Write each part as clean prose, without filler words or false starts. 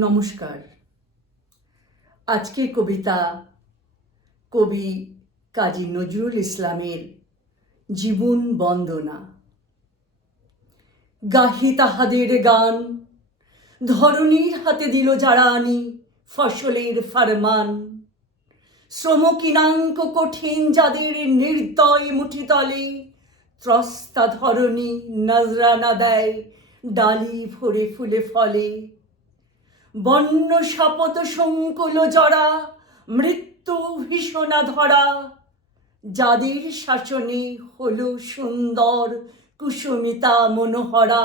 নমস্কার। আজকের কবিতা কবি কাজী নজরুল ইসলামের জীবন বন্দনা। গাহি তাহাদের গান, ধরণীর হাতে দিল যারা আনি ফসলের ফারমান। শ্রম কিনাঙ্ক কঠিন যাদের নির্দয় মুঠিতলে, ত্রস্তা ধরণী নজরানা দেয় ডালি ভরে ফুলে ফলে। বন্য শপথ সংকুল জরা, মৃত্যু ভীষণা ধরা, যাদের শাসনে হলো সুন্দর কুসুমিতা মনোহরা।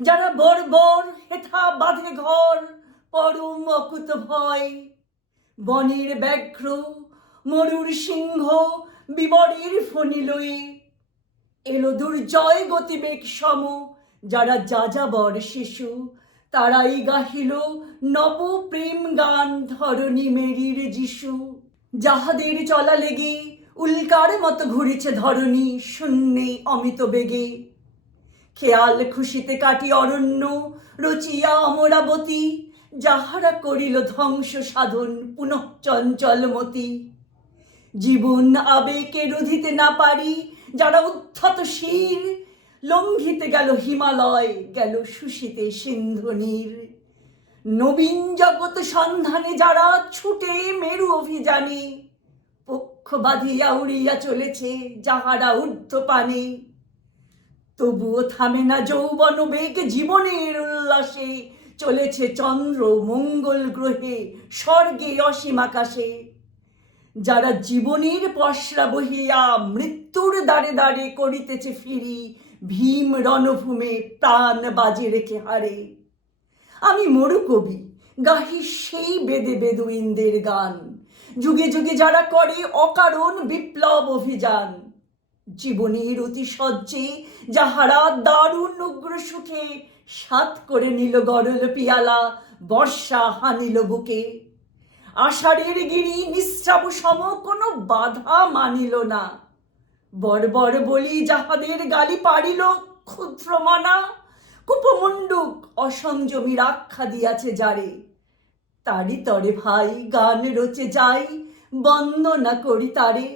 যারা বর্বর হেথা বাঁধে ঘর, পরম অকুত ভয়। বনের ব্যাঘ্র, মরুর সিংহ, বিবরের ফণি লয়ে এলো দুর্জয় গতিবেগ সম। যারা যাযাবর শিশু, তারাই গাহিল নব প্রেম গান ধরণী মেরির যিশু। যাহাদের চলা লেগে উল্কার মতো ঘুরেছে ধরণী শূন্যে অমিত বেগে। খেয়াল খুশিতে কাটি অরণ্য রচিয়া অমরাবতী, যাহারা করিল ধ্বংস সাধন পুনঃ চঞ্চলমতি। জীবন আবেগে রুধিতে না পারি যারা উদ্ধত শির, লঙ্ঘিতে গেল হিমালয়, গেল শুষিতে সিন্ধু নীর। নবীন জগৎ সন্ধানে যারা ছুটে মেরু অভিযানে, পক্ষ বাঁধিয়া উড়িয়া চলেছে যাহারা ঊর্ধ্বপানে। তবুও থামে না যৌবন বেগ, জীবনের উল্লাসে চলেছে চন্দ্র মঙ্গল গ্রহে, স্বর্গে অসীম আকাশে। যারা জীবনের পসরা বহিয়া মৃত্যুর দ্বারে দ্বারে করিতেছে ফিরি, ভীম রণভূমে প্রাণ বাজে রেখে হারে। আমি মরু কবি, গাহি সেই বেদে বেদুইনদের গান, যুগে যুগে যারা করে অকারণ বিপ্লব অভিযান। জীবনের অতিশয্যে যাহারা দারুণ উগ্র সুখে সাত করে নিল গরল পিয়ালা, বর্ষা হানিল বুকে। আষাঢ়ের গিরি নিঃস্রাব সম কোনো বাধা মানিল না, বর্বর বলি যাহাদের গালি পারিল ক্ষুদ্র মনা। কুপমণ্ডুক অসংযমীর আখ্যা দিয়াছে যারে, তারি তরে ভাই গান রচে যাই বন্দনা করি তারে।